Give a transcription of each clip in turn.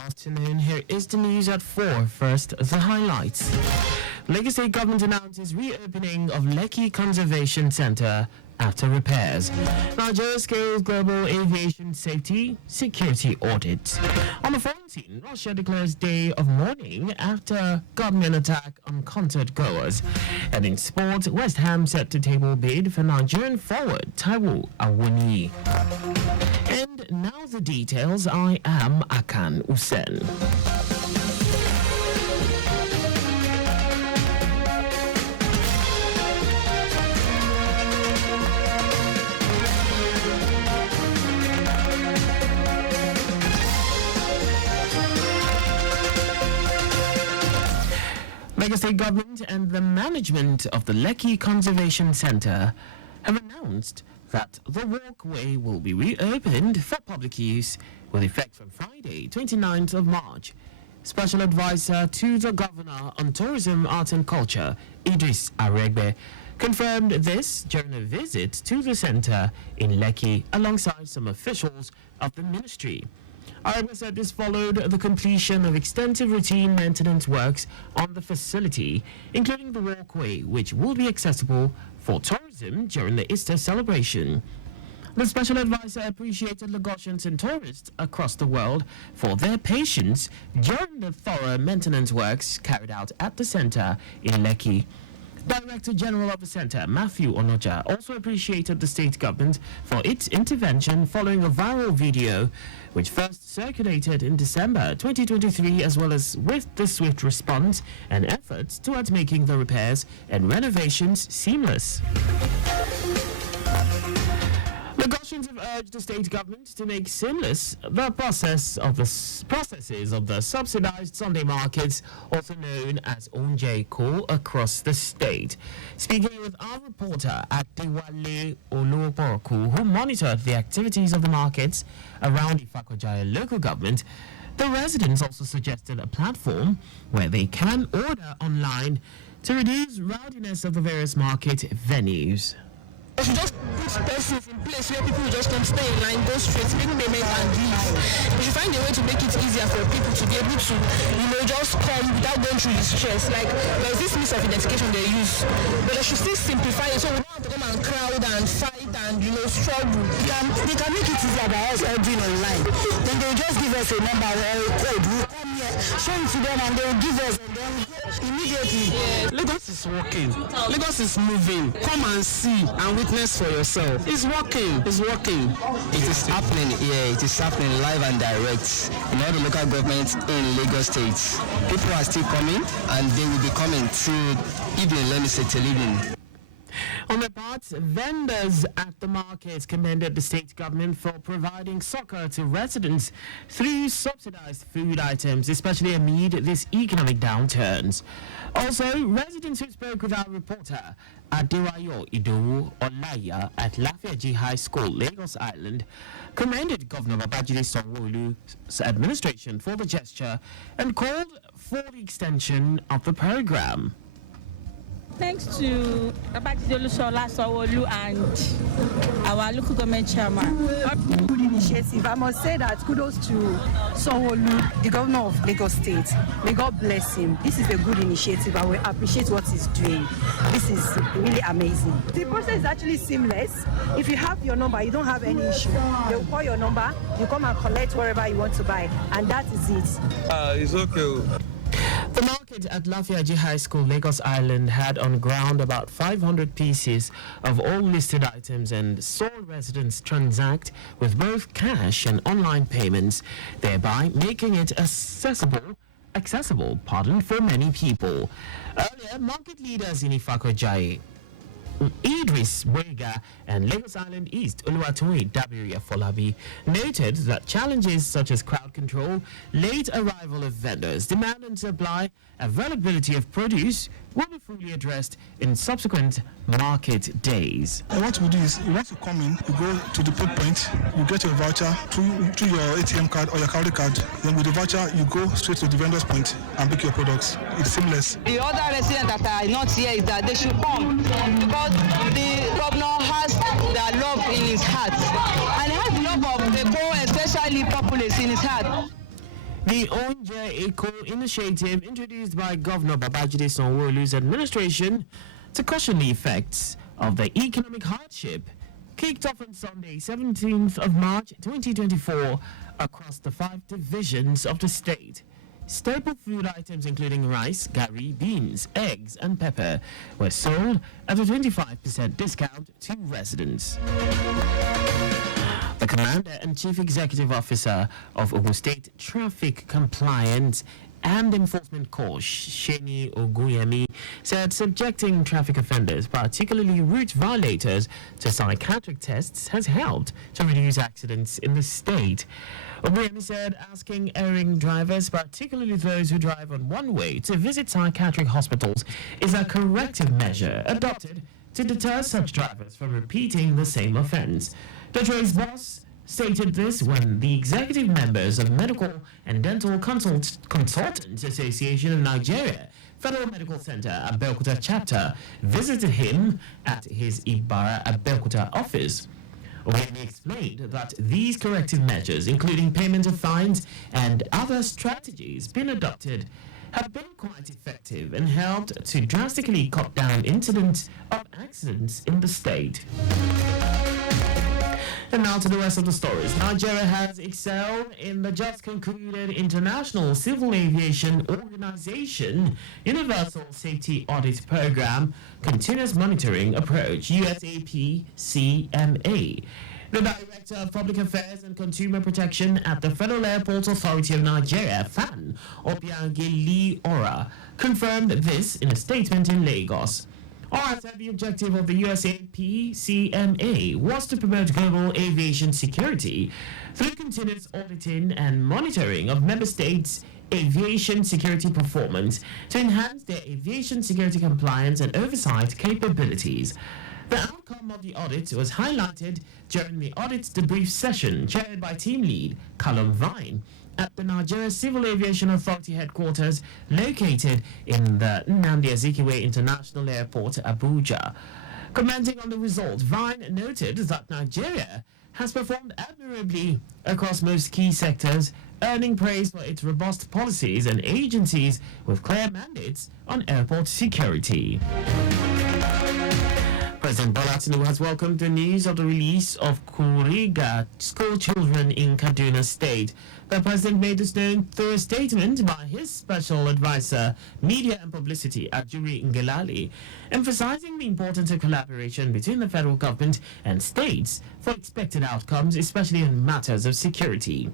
afternoon. Here is the news at 4. First, the highlights. Lagos State government announces reopening of Lekki Conservation Center after repairs. Nigeria scales global aviation safety security audit. On the foreign scene, Russia declares day of mourning after government attack on concert goers. And in sport, West Ham set to table bid for Nigerian forward Taiwo Awoniyi. And now the details. I am Akan Usen. Lagos State government and the management of the Lekki Conservation Center have announced that the walkway will be reopened for public use with effect from Friday, 29th of March. Special advisor to the governor on tourism, art and culture, Idris Aregbe, confirmed this during a visit to the center in Lekki alongside some officials of the ministry. Aregbe said this followed the completion of extensive routine maintenance works on the facility, including the walkway, which will be accessible for tourism during the Easter celebration. The special advisor appreciated Lagosians and tourists across the world for their patience during the thorough maintenance works carried out at the center in Lekki. Director General of the Center, Matthew Onoja, also appreciated the state government for its intervention following a viral video which first circulated in December 2023, as well as with the swift response and efforts towards making the repairs and renovations seamless. Lagosians have urged the state government to make seamless the processes of the subsidized Sunday markets, also known as Onjeko, across the state. Speaking with our reporter Adewale Oloporoku, who monitored the activities of the markets around Ifakojaya local government, the residents also suggested a platform where they can order online to reduce rowdiness of the various market venues. We should just put persons in place where people just come stay in line, go straight, make payment and leave. We should find a way to make it easier for people to be able to, just come without going through the stress. Like, there's this means of identification they use, but they should still simplify it so we don't have to come and crowd and fight and, struggle. They can make it easier by us ordering online. Then they'll just give us a number or a code. We'll come here, show it to them, and they'll give us, and then immediately. Yeah. Lagos is working. Lagos is moving. Come and see and witness for yourself. It's working. It's working. It is happening here. It is happening live and direct in all the local governments in Lagos State. People are still coming, and they will be coming till evening. Let me say till evening. On their part, vendors at the markets commended the state government for providing succor to residents through subsidized food items, especially amid these economic downturns. Also, residents who spoke with our reporter Adewayo Idowu Olaya at Lafayette High School, Lagos Island, commended Governor Babajide Sanwo-Olu's administration for the gesture and called for the extension of the program. Thanks to Babajide Sanwo-Olu and our local government chairman. Good initiative. I must say that kudos to Sanwo-Olu, the governor of Lagos State. May God bless him. This is a good initiative. I will appreciate what he's doing. This is really amazing. The process is actually seamless. If you have your number, you don't have any issue. They'll call your number, you come and collect wherever you want to buy, and that is it. It's okay. The market at Lafayette High School, Lagos Island, had on ground about 500 pieces of all listed items and saw residents transact with both cash and online payments, thereby making it accessible for many people. Earlier, market leaders in Ifakojai, Idris Wega and Lagos Island East Oluwatoyin Dabiri Afolabi noted that challenges such as crowd control, late arrival of vendors, demand and supply, availability of produce will be fully addressed in subsequent market days. What we do is, you want to come in, you go to the put point, you get your voucher to your ATM card or your credit card. Then with the voucher, you go straight to the vendor's point and pick your products. It's seamless. The other residents that are not here is that they should come because the governor has their love in his heart and he has the love of the poor, especially populace, in his heart. The Onje Eco initiative introduced by Governor Babajide Sanwo-Olu's administration to cushion the effects of the economic hardship kicked off on Sunday, 17th of March 2024 across the 5 divisions of the state. Staple food items including rice, gari, beans, eggs and pepper were sold at a 25% discount to residents. The Commander and Chief Executive Officer of Ogun State Traffic Compliance and Enforcement Corps, Sheni Oguyemi, said subjecting traffic offenders, particularly route violators, to psychiatric tests has helped to reduce accidents in the state. Oguyemi said asking erring drivers, particularly those who drive on one way, to visit psychiatric hospitals is a corrective measure adopted to deter such drivers from repeating the same offense. The Trace boss stated this when the executive members of Medical and Dental Consultants Association of Nigeria, Federal Medical Center Abeokuta chapter, visited him at his Ibara Abeokuta office. Oyemi explained that these corrective measures, including payment of fines and other strategies being adopted, have been quite effective and helped to drastically cut down incidents of accidents in the state. And now to the rest of the stories. Nigeria has excelled in the just concluded International Civil Aviation Organization Universal Safety Audit Program Continuous Monitoring Approach, USAP-CMA. The Director of Public Affairs and Consumer Protection at the Federal Airports Authority of Nigeria, FAN, Obiangeli Ora, confirmed this in a statement in Lagos. Ora said the objective of the USAP-CMA was to promote global aviation security through continuous auditing and monitoring of member states' aviation security performance to enhance their aviation security compliance and oversight capabilities. The outcome of the audit was highlighted during the audit debrief session chaired by team lead Callum Vine at the Nigeria Civil Aviation Authority headquarters located in the Nnamdi Azikiwe International Airport, Abuja. Commenting on the results, Vine noted that Nigeria has performed admirably across most key sectors, earning praise for its robust policies and agencies with clear mandates on airport security. President Bola Tinubu has welcomed the news of the release of Kuriga school children in Kaduna State. The president made this known through a statement by his special advisor, Media and Publicity, Ajuri Ngelali, emphasizing the importance of collaboration between the federal government and states for expected outcomes, especially in matters of security.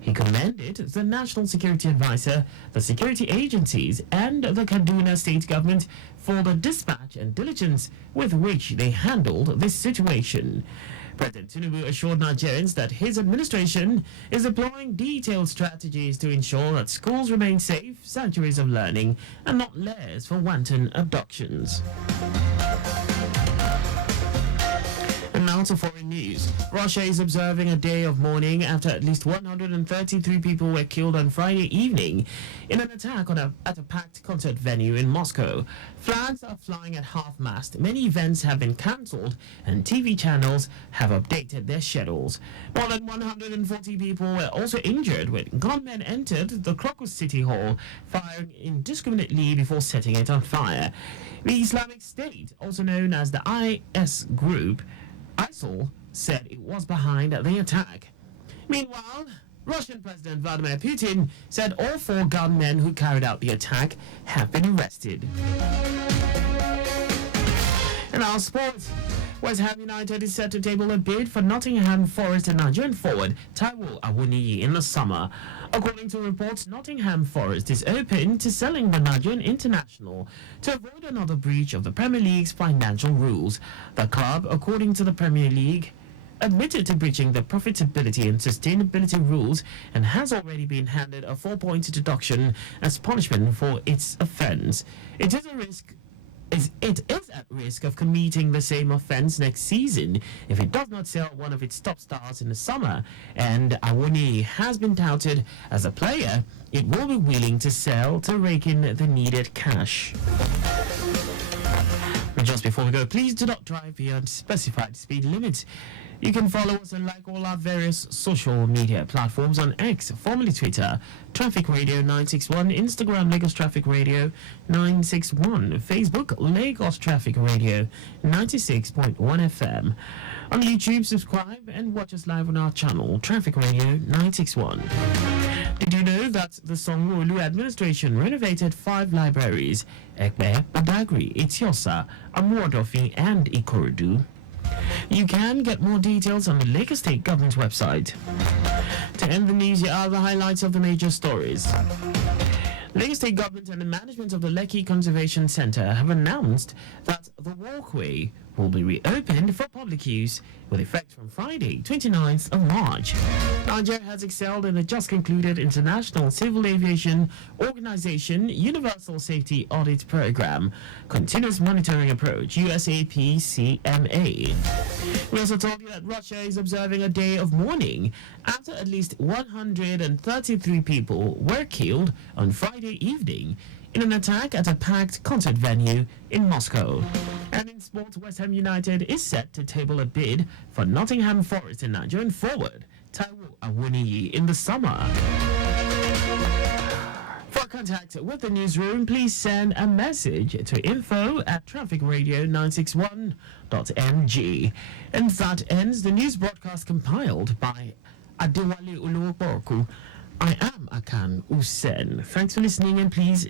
He commended the National Security Advisor, the security agencies, and the Kaduna State government for the dispatch and diligence with which they handled this situation. President Tinubu assured Nigerians that his administration is deploying detailed strategies to ensure that schools remain safe sanctuaries of learning and not lairs for wanton abductions. And now to foreign news. Russia is observing a day of mourning after at least 133 people were killed on Friday evening in an attack at a packed concert venue in Moscow. Flags are flying at half-mast. Many events have been cancelled and TV channels have updated their schedules. More than 140 people were also injured when gunmen entered the Crocus City Hall, firing indiscriminately before setting it on fire. The Islamic State, also known as the IS group, ISIL, said it was behind the attack. Meanwhile, Russian President Vladimir Putin said all 4 gunmen who carried out the attack have been arrested. In our sports, West Ham United is set to table a bid for Nottingham Forest and Nigerian forward Taiwo Awoniyi in the summer. According to reports, Nottingham Forest is open to selling the Nigerian international to avoid another breach of the Premier League's financial rules. The club, according to the Premier League, admitted to breaching the profitability and sustainability rules and has already been handed a 4-point deduction as punishment for its offence. It is at risk of committing the same offence next season if it does not sell one of its top stars in the summer, and Awoniyi has been touted as a player it will be willing to sell to rake in the needed cash. Just before we go, please do not drive beyond specified speed limits. You can follow us and like all our various social media platforms on X, formerly Twitter, Traffic Radio 961, Instagram, Lagos Traffic Radio 961, Facebook, Lagos Traffic Radio 96.1 FM. On YouTube, subscribe and watch us live on our channel, Traffic Radio 961. Did you know that the Sanwo-Olu administration renovated 5 libraries, Ekpe, Badagry, Itiosa, Amuodofin and Ikorodu? You can get more details on the Lagos State Government website. To end the news, here are the highlights of the major stories. Lagos State Government and the management of the Lekki Conservation Centre have announced that the walkway will be reopened for public use with effect from Friday, 29th of March. Nigeria has excelled in the just concluded International Civil Aviation Organization Universal Safety Audit Program Continuous Monitoring Approach, USAPCMA. We also told you that Russia is observing a day of mourning after at least 133 people were killed on Friday evening in an attack at a packed concert venue in Moscow. And in sports, West Ham United is set to table a bid for Nottingham Forest and Nigerian forward Taiwo Awoniyi in the summer. For contact with the newsroom, please send a message to info@trafficradio961.mg. And that ends the news broadcast compiled by Adewale Oluwopoku. I am Akan Usen. Thanks for listening and please